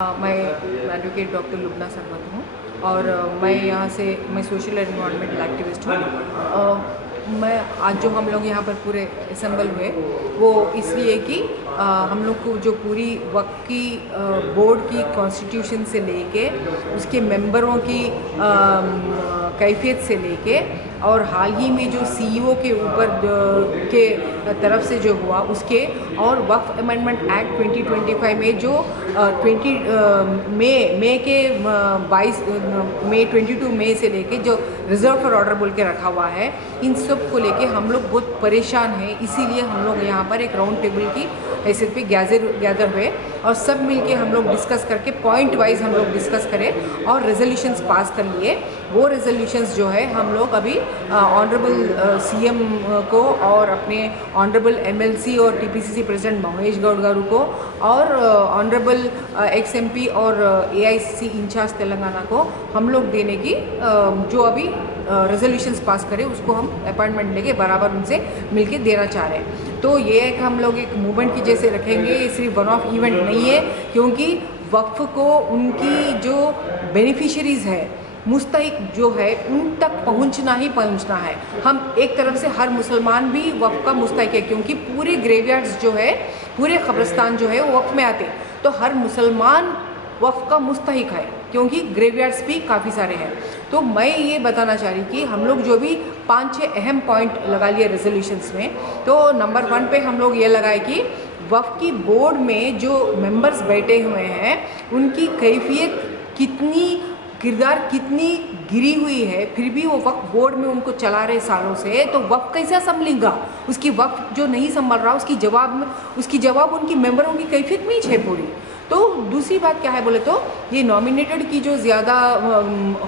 मैं advocate doctor Lubna Sarwat हूँ और मैं सोशल एनवायरनमेंटल एक्टिविस्ट हूँ। मैं आज जो हम लोग यहाँ पर पूरे असेंबल हुए वो इसलिए कि हम लोग को जो पूरी वक्फ की बोर्ड की कॉन्स्टिट्यूशन से लेके उसके मेंबरों की कैफियत से लेके और हाल ही में जो सीईओ के ऊपर के तरफ से जो हुआ उसके और वक्फ अमेंडमेंट एक्ट 2025 में जो 22 मई से लेके जो रिजर्व फॉर ऑर्डर बोल के रखा हुआ है, इन सब को लेके हम लोग बहुत परेशान हैं। इसीलिए हम लोग यहाँ पर एक राउंड टेबल की हैसियत पे गैदर हुए और सब मिलके हम लोग डिस्कस करके पॉइंट वाइज हम लोग डिस्कस करें और रेजोल्यूशंस पास कर लिए। वो रेजोल्यूशंस जो है हम लोग अभी ऑनरेबल सीएम को और अपने ऑनरेबल एमएलसी और टीपीसीसी प्रेसिडेंट महेश गौड गारू को और ऑनरेबल एक्सएमपी और एआईसीसी इंचार्ज तेलंगाना को हम लोग देने की जो अभी रेजोल्यूशंस पास करें उसको हम अपॉइंटमेंट लेके बराबर उनसे मिलके देना चाह रहे हैं। तो ये एक हम लोग एक मूवमेंट की जैसे रखेंगे, ये सिर्फ वन ऑफ इवेंट नहीं है, क्योंकि वक्फ को उनकी जो बेनिफिशरीज़ है मुस्तहिक जो है उन तक पहुंचना ही पहुंचना है। हम एक तरफ से हर मुसलमान भी वक्फ का मुस्तहिक है, क्योंकि पूरे ग्रेवयार्ड्स जो है, पूरे कब्रिस्तान जो है वो वक्फ में आते, तो हर मुसलमान वक्फ का मुस्तहिक है, क्योंकि ग्रेवयार्ड्स भी काफ़ी सारे हैं। तो मैं ये बताना चाह रही कि हम लोग जो भी 5-6 अहम पॉइंट लगा लिए रेजोल्यूशंस में, तो नंबर 1 पे हम लोग ये लगाए कि वक्फ की बोर्ड में जो मेंबर्स बैठे हुए हैं उनकी कैफियत कितनी, किरदार कितनी गिरी हुई है, फिर भी वो वक्फ बोर्ड में उनको चला रहे सालों से, तो वक्फ कैसा संभलेगा? उसकी वक्फ जो नहीं संभल रहा उसकी जवाब उनकी मेंबरों की कैफियत में ही है पूरी। तो दूसरी बात क्या है बोले तो ये नॉमिनेटेड की जो ज़्यादा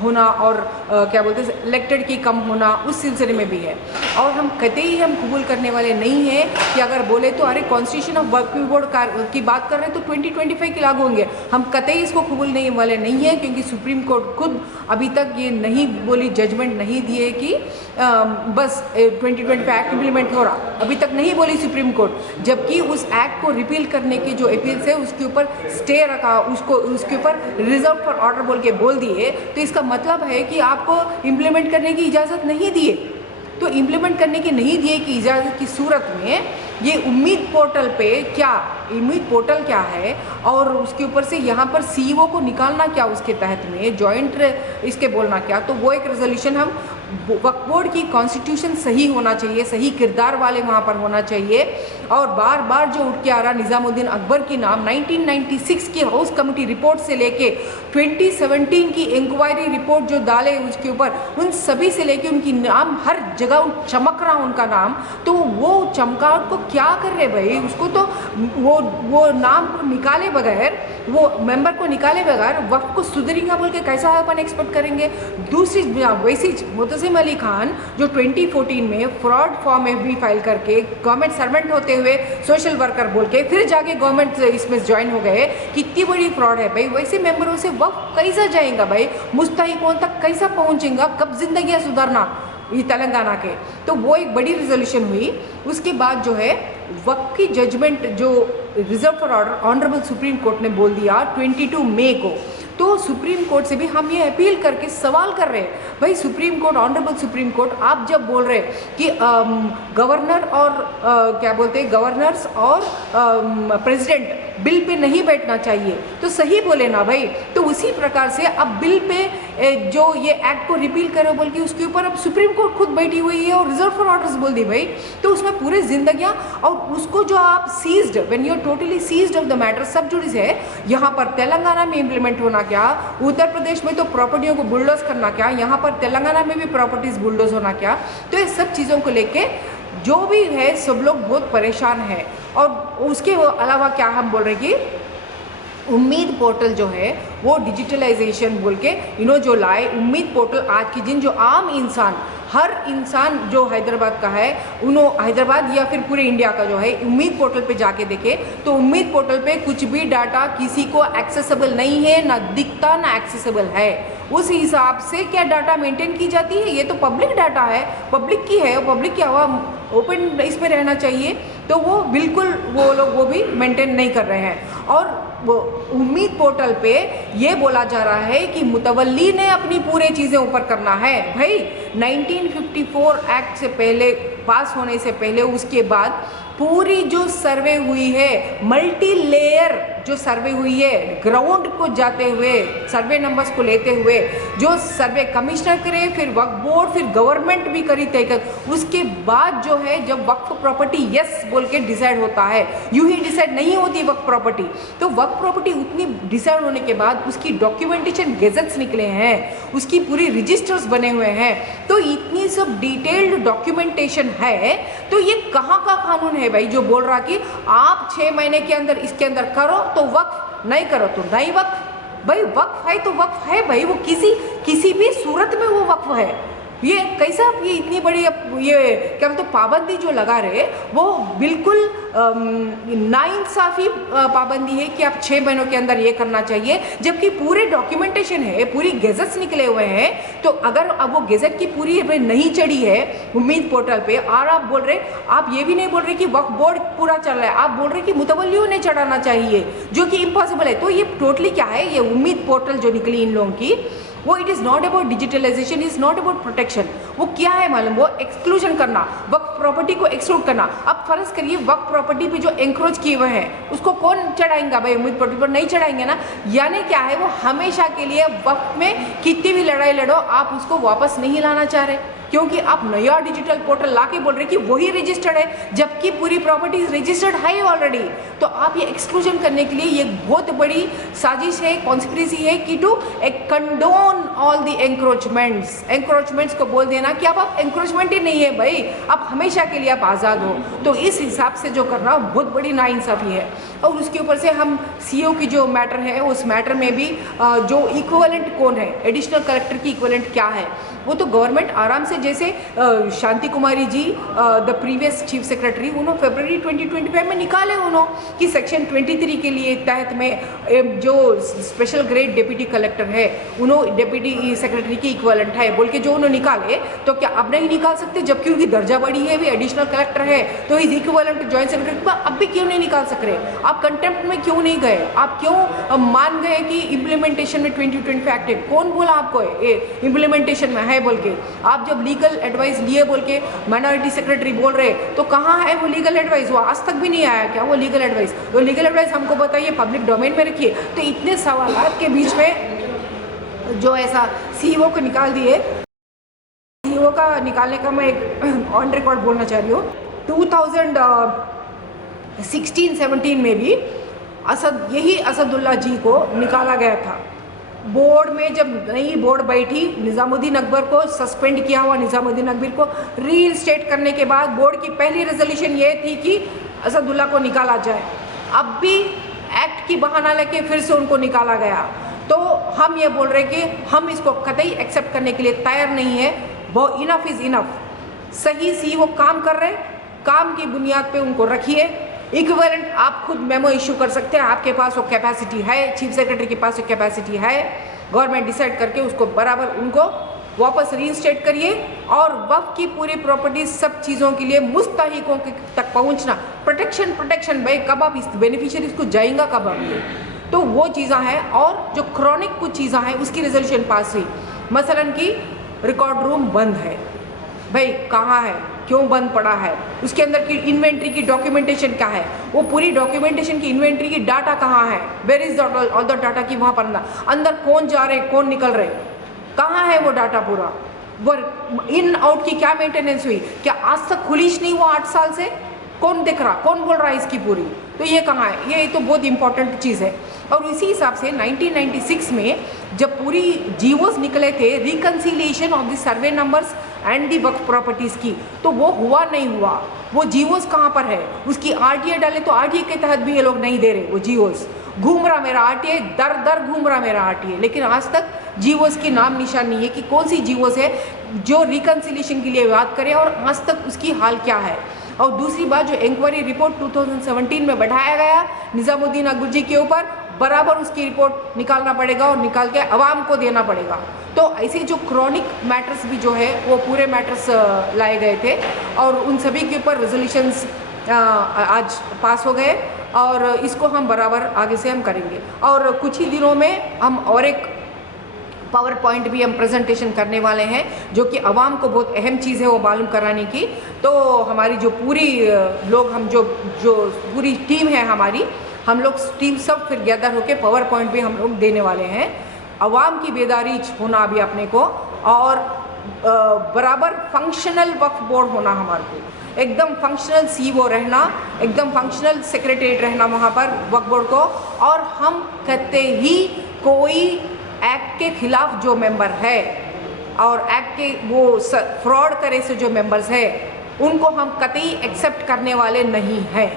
होना और क्या बोलते हैं इलेक्टेड की कम होना उस सिलसिले में भी है। और हम कतई हम कबूल करने वाले नहीं हैं कि अगर बोले तो अरे कॉन्स्टिट्यूशन ऑफ वक्फ बोर्ड की बात कर रहे हैं तो 2025 के लागू होंगे, हम कतई इसको कबूल नहीं वाले नहीं हैं, क्योंकि सुप्रीम कोर्ट खुद अभी तक ये नहीं बोली, जजमेंट नहीं दिए कि बस 2025 एक्ट इम्प्लीमेंट हो रहा, अभी तक नहीं बोली सुप्रीम कोर्ट। जबकि उस एक्ट को रिपील करने की जो अपील्स है उसके ऊपर स्टे रखा, उसके ऊपर रिजर्व फॉर ऑर्डर बोल के बोल दिए, तो इसका मतलब है कि आपको इम्प्लीमेंट करने की इजाज़त नहीं दिए। तो इम्प्लीमेंट करने की नहीं दिए की इजाज़त की सूरत में ये उम्मीद पोर्टल पे उम्मीद पोर्टल क्या है और उसके ऊपर से यहाँ पर सीईओ को निकालना क्या, उसके तहत में जॉइंट इसके बोलना क्या, तो वो एक रेजोल्यूशन हम वक्फ बोर्ड की कॉन्स्टिट्यूशन सही होना चाहिए, सही किरदार वाले वहाँ पर होना चाहिए। और बार बार जो उठ के आ रहा निज़ामुद्दीन अकबर की नाम 1996 की हाउस कमेटी रिपोर्ट से लेके 2017 की इंक्वायरी रिपोर्ट जो डाले उसके ऊपर, उन सभी से लेके उनकी नाम हर जगह चमक रहा उनका नाम, तो वो चमकावट को क्या कर रहे भाई? उसको तो वो नाम को निकाले बगैर, वो मेंबर को निकाले बगैर वक्त को सुधरेगा बोल के कैसा अपन एक्सपेक्ट करेंगे? दूसरी वैसी मुतसिम अली खान जो 2014 में फ्रॉड फॉर्म एफबी फाइल करके गवर्नमेंट सर्वेंट होते हुए सोशल वर्कर बोल के फिर जाके गवर्नमेंट इसमें ज्वाइन हो गए, कितनी बड़ी फ्रॉड है भाई। वैसे मेंबरों से वक्त कैसा जाएगा भाई? मुस्तहिकों तक कैसा पहुंचेगा? कब जिंदगी सुधरना ये तेलंगाना के? तो वो एक बड़ी रिजोल्यूशन हुई। उसके बाद जो है वक्फ की जजमेंट जो reserve for order honourable supreme court ने बोल दिया 22 मई को, तो सुप्रीम कोर्ट से भी हम ये अपील करके सवाल कर रहे हैं, भाई supreme court, honourable supreme court, आप जब बोल रहे हैं कि गवर्नर और क्या बोलते हैं गवर्नर्स और प्रेसिडेंट बिल पे नहीं बैठना चाहिए, तो सही बोले ना भाई। तो उसी प्रकार से अब बिल पे जो ये एक्ट को रिपील करो बोल के उसके ऊपर अब सुप्रीम कोर्ट खुद बैठी हुई है और रिजर्व फॉर ऑर्डर्स बोल दी भाई। तो उसमें पूरे जिंदगियाँ और उसको जो आप seized, when you are totally seized of the matter, sub judice है। यहाँ पर तेलंगाना में इम्प्लीमेंट होना क्या, उत्तर प्रदेश में तो प्रॉपर्टियों को बुलडोज करना क्या, यहाँ पर तेलंगाना में भी प्रॉपर्टीज बुलडोज होना क्या? तो ये सब चीज़ों को लेके जो भी है सब लोग बहुत परेशान हैं। और उसके अलावा क्या हम बोल रहे हैं कि उम्मीद पोर्टल जो है वो डिजिटलाइजेशन बोल के जो लाए उम्मीद पोर्टल, आज के दिन जो आम इंसान, हर इंसान जो हैदराबाद का है, हैदराबाद या फिर पूरे इंडिया का जो है उम्मीद पोर्टल पे जाके देखे तो उम्मीद पोर्टल पे कुछ भी डाटा किसी को एक्सेसिबल नहीं है, ना दिखता ना एक्सेसिबल है। उस हिसाब से क्या डाटा मेंटेन की जाती है? ये तो पब्लिक डाटा है, पब्लिक की है, पब्लिक की हवा ओपन इस पे रहना चाहिए, तो वो बिल्कुल वो लोग वो भी मेंटेन नहीं कर रहे हैं। और वो उम्मीद पोर्टल पे ये बोला जा रहा है कि मुतवल्ली ने अपनी पूरे चीज़ें ऊपर करना है। भाई 1954 एक्ट से पहले पास होने से पहले, उसके बाद पूरी जो सर्वे हुई है, मल्टी लेयर जो सर्वे हुई है, ग्राउंड को जाते हुए, सर्वे नंबर्स को लेते हुए, जो सर्वे कमिश्नर करे, फिर वक्फ बोर्ड, फिर गवर्नमेंट भी करी तय कर, उसके बाद जो है जब वक्फ प्रॉपर्टी यस बोल के डिसाइड होता है, यूं ही डिसाइड नहीं होती वक्फ प्रॉपर्टी। तो वक्फ प्रॉपर्टी उतनी डिसाइड होने के बाद उसकी डॉक्यूमेंटेशन गेजेट्स निकले हैं, उसकी पूरी रजिस्टर्स बने हुए हैं, तो इतनी सब डिटेल्ड डॉक्यूमेंटेशन है। तो ये कहाँ का कानून है भाई जो बोल रहा कि आप 6 महीने के अंदर इसके अंदर करो तो वक्फ, नहीं करो तो नहीं वक्फ। भाई वक्फ है तो वक्फ है भाई, वो किसी भी सूरत में वो वक्फ है। ये कैसा, ये इतनी बड़ी ये क्या बोलते पाबंदी जो लगा रहे, वो बिल्कुल नाइंसाफ़ी पाबंदी है कि आप 6 महीनों के अंदर ये करना चाहिए, जबकि पूरे डॉक्यूमेंटेशन है, पूरी गेजेट्स निकले हुए हैं। तो अगर अब वो गेजेट की पूरी नहीं चढ़ी है उम्मीद पोर्टल पे, और आप बोल रहे, आप ये भी नहीं बोल रहे कि वक्फ बोर्ड पूरा चल रहा है, आप बोल रहे कि मुतवल्लियों ने चढ़ाना चाहिए, जो कि इम्पॉसिबल है। तो ये टोटली क्या है, ये उम्मीद पोर्टल जो निकली इन लोगों की, वो it is not about digitalization, is not about protection. वो क्या है मालूम, वो एक्सक्लूजन करना, वक्फ प्रॉपर्टी को एक्सक्लूड करना। अब फर्ज करिए वक्फ प्रॉपर्टी पे जो एंक्रोच किए हुए हैं उसको कौन चढ़ाएंगा भाई, उम्मीद पोर्टल पर नहीं चढ़ाएंगे ना। यानी क्या है, वो हमेशा के लिए वक्फ में कितनी भी लड़ाई लड़ो, आप उसको वापस नहीं लाना चाह रहे, क्योंकि आप नया डिजिटल पोर्टल ला के बोल रहे कि वही रजिस्टर्ड है, जबकि पूरी प्रॉपर्टी रजिस्टर्ड है ऑलरेडी। तो आप ये एक्सक्लूजन करने के लिए ये बहुत बड़ी साजिश है, कॉन्स्पिरेसी है कि टू कंडोन ऑल द एंक्रोचमेंट्स को बोल देना कि आप एंक्रोचमेंट ही नहीं है भाई, आप हमेशा के लिए आप आज़ाद हो। तो इस हिसाब से जो करना बहुत बड़ी नाइंसाफ़ी है। और उसके ऊपर से हम सीओ की जो मैटर है, उस मैटर में भी जो इक्विवेलेंट कौन है, एडिशनल कलेक्टर की इक्विवेलेंट क्या है, वो तो गवर्नमेंट आराम से, जैसे शांति Kumari ji the previous chief secretary, उन्होंने फरवरी 2025 में निकाले उन्होंने कि सेक्शन 23 के लिए तहत में जो स्पेशल ग्रेड डिप्टी कलेक्टर है, उन्होंने डिप्टी सेक्रेटरी की इक्विवेलेंट है बोल के जो उन्होंने निकाले, तो क्या अब नहीं निकाल सकते जबकि उनकी दर्जा बड़ी है, भी एडिशनल कलेक्टर है, तो इज इक्विवेलेंट जॉइंट सेक्रेटरी, अब भी क्यों नहीं निकाल सक रहे? आप कंटेम्प्ट में क्यों नहीं गए? आप क्यों मान गए कि इम्प्लीमेंटेशन में 2025 एक्ट है? कौन बोला आपको इम्प्लीमेंटेशन में है बोल के? आप जब लीगल एडवाइस लिए बोल के माइनॉरिटी सेक्रेटरी बोल रहे, तो कहाँ है वो लीगल एडवाइस? वो आज तक भी नहीं आया क्या वो लीगल एडवाइस? वो लीगल एडवाइस हमको बताइए, पब्लिक डोमेन में रखिए। तो इतने सवालात के बीच में जो ऐसा सीईओ को निकाल दिए, सीईओ का निकालने का मैं एक ऑन रिकॉर्ड बोलना चाह रही हूँ। 2016-17 में भी यही असदुल्ला जी को निकाला गया था। बोर्ड में जब नई बोर्ड बैठी, निज़ामुद्दीन अकबर को सस्पेंड किया हुआ, निज़ामुद्दीन अकबर को रीइंस्टेट करने के बाद बोर्ड की पहली रेजोल्यूशन ये थी कि असदुल्ला को निकाला जाए। अब भी एक्ट की बहाना लेके फिर से उनको निकाला गया। तो हम ये बोल रहे कि हम इसको कतई एक्सेप्ट करने के लिए तैयार नहीं है। वो इनफ इज़ इनफ। सही सी वो काम कर रहे, काम की बुनियाद पे उनको रखिए। इक्विवेलेंट आप खुद मेमो इशू कर सकते हैं, आपके पास वो कैपेसिटी है, चीफ सेक्रेटरी के पास वो कैपेसिटी है। गवर्नमेंट डिसाइड करके उसको बराबर उनको वापस रीइंस्टेट करिए। और वक्फ की पूरी प्रॉपर्टी सब चीज़ों के लिए मुस्तहिकों तक पहुंचना, प्रोटेक्शन भाई, कब आप इस बेनिफिशियरीज को जाएंगा कब आप ये, तो वो चीज़ें हैं। और जो क्रॉनिक कुछ चीज़ें हैं उसकी रेजोल्यूशन पास हुई, मसलन कि रिकॉर्ड रूम बंद है, भाई कहाँ है, क्यों बंद पड़ा है, उसके अंदर की इन्वेंट्री की डॉक्यूमेंटेशन क्या है, वो पूरी डॉक्यूमेंटेशन की इन्वेंट्री की डाटा कहाँ है, where is all the data की वहाँ पर अंदर कौन जा रहे कौन निकल रहे, कहाँ है वो डाटा पूरा, वो इन आउट की क्या मेंटेनेंस हुई, क्या आज तक खुलीश नहीं हुआ 8 साल से, कौन देख रहा, कौन बोल रहा है इसकी पूरी, तो ये कहाँ है, ये तो बहुत इंपॉर्टेंट चीज़ है। और इसी हिसाब से 1996 में जब पूरी जीवोस निकले थे reconciliation of the survey numbers and the Waqf properties की, तो वो हुआ नहीं हुआ। वो जीवोस कहाँ पर है, उसकी आरटीए डाले तो आरटीए के तहत भी ये लोग नहीं दे रहे। वो जीवोस घूम रहा मेरा आरटीए, दर दर घूम रहा मेरा आरटीए, लेकिन आज तक जीवोस की नाम निशान नहीं है कि कौन सी जीवोस है जो रिकन्सिलिएशन के लिए बात करे और आज तक उसकी हाल क्या है। और दूसरी बात, जो इंक्वायरी रिपोर्ट 2017 में बढ़ाया गया निज़ामुद्दीन अकबर जी के ऊपर, बराबर उसकी रिपोर्ट निकालना पड़ेगा और निकाल के आवाम को देना पड़ेगा। तो ऐसे जो क्रॉनिक मैटर्स भी जो है वो पूरे मैटर्स लाए गए थे और उन सभी के ऊपर रेजोल्यूशंस आज पास हो गए। और इसको हम बराबर आगे से हम करेंगे। और कुछ ही दिनों में हम और एक पावर पॉइंट भी हम प्रेजेंटेशन करने वाले हैं, जो कि आवाम को बहुत अहम चीज़ है वो मालूम कराने की। तो हमारी जो पूरी लोग हम जो पूरी टीम है हमारी, हम लोग टीम सब फिर गैदर होकर पावर पॉइंट भी हम लोग देने वाले हैं। आवाम की बेदारी होना अभी अपने को, और बराबर फंक्शनल वक्फ बोर्ड होना हमारे को, एकदम फंक्शनल सीईओ रहना, एकदम फंक्शनल सेक्रेटरीट रहना वहाँ पर वक्फ बोर्ड को। और हम कहते ही कोई एक्ट के खिलाफ जो मेंबर है और एक्ट के वो फ्रॉड करे से जो मेंबर्स है, उनको हम कतई एक्सेप्ट करने वाले नहीं हैं।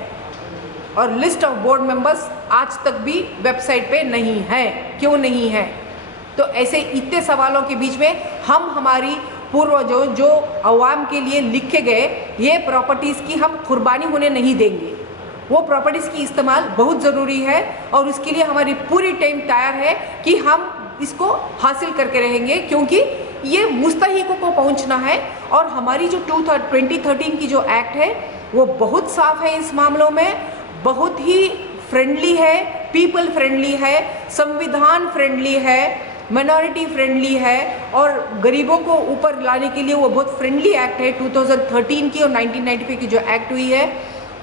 और लिस्ट ऑफ बोर्ड मेंबर्स आज तक भी वेबसाइट पे नहीं है। क्यों नहीं है? तो ऐसे इतने सवालों के बीच में हम हमारी पूर्वजों जो अवाम के लिए लिखे गए ये प्रॉपर्टीज़ की हम कुर्बानी होने नहीं देंगे। वो प्रॉपर्टीज़ की इस्तेमाल बहुत ज़रूरी है और उसके लिए हमारी पूरी टीम तैयार है कि हम इसको हासिल करके रहेंगे, क्योंकि ये मुस्तहिकों को पहुंचना है। और हमारी जो 2013 की जो एक्ट है वो बहुत साफ है, इस मामलों में बहुत ही फ्रेंडली है, पीपल फ्रेंडली है, संविधान फ्रेंडली है, माइनॉरिटी फ्रेंडली है, और गरीबों को ऊपर लाने के लिए वो बहुत फ्रेंडली एक्ट है। 2013 की और 1995 की जो एक्ट हुई है,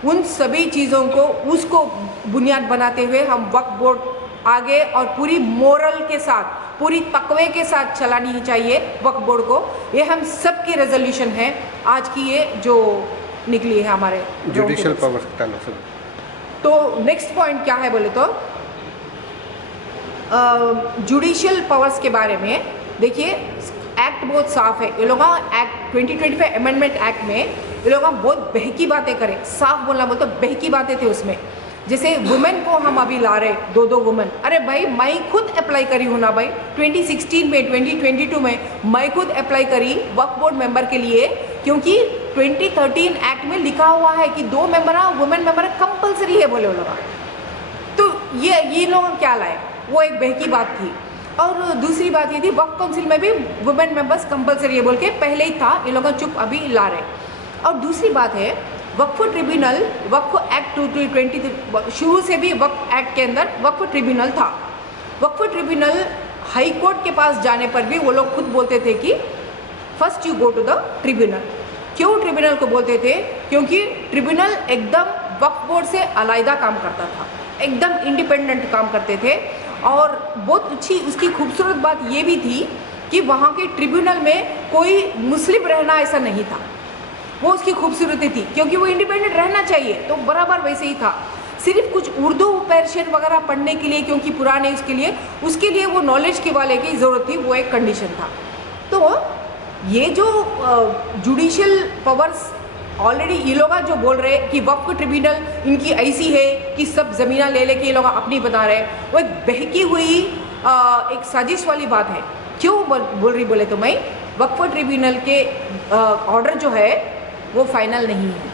उन सभी चीज़ों को उसको बुनियाद बनाते हुए हम वक्फ बोर्ड आगे और पूरी मोरल के साथ, पूरी तकवे के साथ चलानी ही चाहिए वक्फ बोर्ड को। ये हम सब की रेजोल्यूशन है आज की, ये जो निकली है हमारे जुडिशियल पावर। तो नेक्स्ट पॉइंट क्या है बोले तो जुडिशियल पावर्स के बारे में देखिए, एक्ट बहुत साफ है। ये लोग एक्ट 2025 अमेंडमेंट एक्ट में ये लोग बहुत बहकी बातें करें, साफ बोलना बोलते बहकी बातें थे उसमें। जैसे वुमेन को हम अभी ला रहे 2 वुमेन, अरे भाई मैं खुद अप्लाई करी हूँ ना भाई, 2016 में 2022 में मैं खुद अप्लाई करी वक्फ बोर्ड मेंबर के लिए, क्योंकि 2013 एक्ट में लिखा हुआ है कि 2 मेंबर वुमेन मेंबर कंपलसरी है बोले वो लोग। तो ये लोग क्या लाए, वो एक बहकी बात थी। और दूसरी बात ये थी वक्फ काउंसिल में भी वुमेन मेंबर्स कंपलसरी है बोल के पहले ही था, ये लोग चुप अभी ला रहे। और दूसरी बात है वक्फ ट्रिब्यूनल, वक्फ एक्ट 2020 शुरू से भी वक्फ एक्ट के अंदर वक्फ ट्रिब्यूनल था। वक्फ ट्रिब्यूनल हाई कोर्ट के पास जाने पर भी वो लोग खुद बोलते थे कि first you go to the tribunal. क्यों ट्रिब्यूनल को बोलते थे? क्योंकि ट्रिब्यूनल एकदम वक्फ बोर्ड से अलग काम करता था, एकदम इंडिपेंडेंट काम करते थे। और बहुत अच्छी उसकी खूबसूरत बात ये भी थी कि वहाँ के ट्रिब्यूनल में कोई मुस्लिम रहना ऐसा नहीं था, वो उसकी खूबसूरती थी, क्योंकि वो इंडिपेंडेंट रहना चाहिए। तो बराबर वैसे ही था, सिर्फ कुछ उर्दू पर्शियन वगैरह पढ़ने के लिए, क्योंकि पुराने उसके लिए वो नॉलेज के वाले की ज़रूरत थी, वो एक कंडीशन था। तो ये जो जुडिशियल पावर्स ऑलरेडी ये लोग जो बोल रहे हैं कि वक्फ ट्रिब्यूनल इनकी ऐसी है कि सब ज़मीना ले लेके ये लोग अपनी बता रहे हैं, वो एक बहकी हुई एक साजिश वाली बात है। क्यों बोल रही बोले तो मैं, वक्फ ट्रिब्यूनल के ऑर्डर जो है वो फाइनल नहीं है।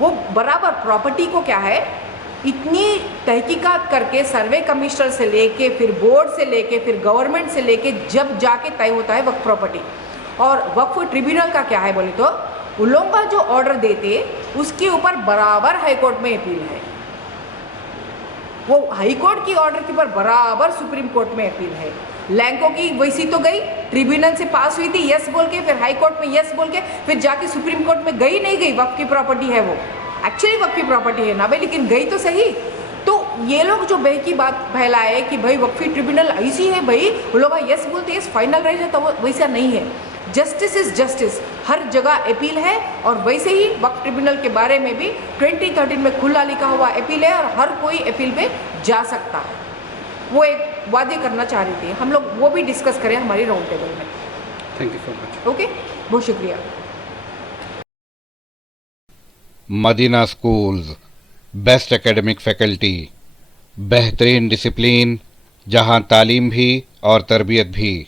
वो बराबर प्रॉपर्टी को क्या है, इतनी तहकीकात करके सर्वे कमिश्नर से लेके फिर बोर्ड से लेके फिर गवर्नमेंट से लेके जब जाके तय होता है वक्फ प्रॉपर्टी। और वक्फ ट्रिब्यूनल का क्या है बोले तो उन लोगों का जो ऑर्डर देते उसके ऊपर बराबर हाई कोर्ट में अपील है, वो हाई कोर्ट की ऑर्डर के ऊपर बराबर सुप्रीम कोर्ट में अपील है। लैंको की वैसी तो गई, ट्रिब्यूनल से पास हुई थी यस बोल के, फिर हाई कोर्ट में यस बोल के, फिर जाके सुप्रीम कोर्ट में गई नहीं गई, वक्फ की प्रॉपर्टी है वो, एक्चुअली वक्फ की प्रॉपर्टी है ना भाई, लेकिन गई तो सही। तो ये लोग जो बहकी बात फैलाए कि भाई वक्फी ट्रिब्यूनल ऐसी है, भाई वो लोग यस बोलते यस फाइनल रह जाता, वो वैसा नहीं है। जस्टिस इज जस्टिस, हर जगह अपील है। और वैसे ही वक्फ ट्रिब्यूनल के बारे में भी 2013 में खुला लिखा हुआ अपील है और हर कोई अपील पे जा सकता है। वो एक वादे करना चाह रही थी, हम लोग वो भी डिस्कस करें हमारी राउंड टेबल में। Thank you so much. Okay, बहुत शुक्रिया। Madina schools, best academic faculty, बेहतरीन डिसिप्लिन, जहां तालीम भी और तरबियत भी।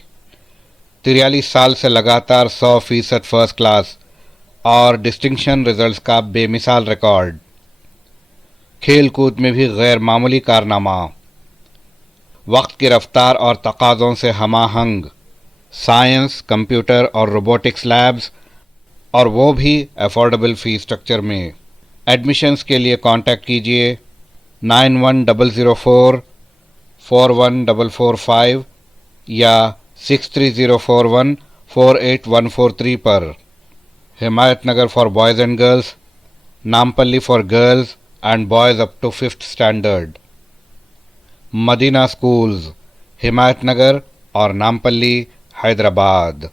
43 साल से लगातार 100% फर्स्ट क्लास और डिस्टिंक्शन रिजल्ट्स का बेमिसाल रिकॉर्ड। खेल कूद में भी गैर मामूली कारनामा। वक्त की रफ्तार और तकाज़ों से हमाहंग साइंस, कंप्यूटर और रोबोटिक्स लैब्स, और वो भी अफोर्डेबल फ़ी स्ट्रक्चर में। एडमिशन्स के लिए कांटेक्ट कीजिए 9100441445 या 6304148143 पर। Himayat Nagar for boys and girls, Nampally for girls and boys up to 5th standard. Madina schools, Himayat Nagar और नामपल्ली, हैदराबाद।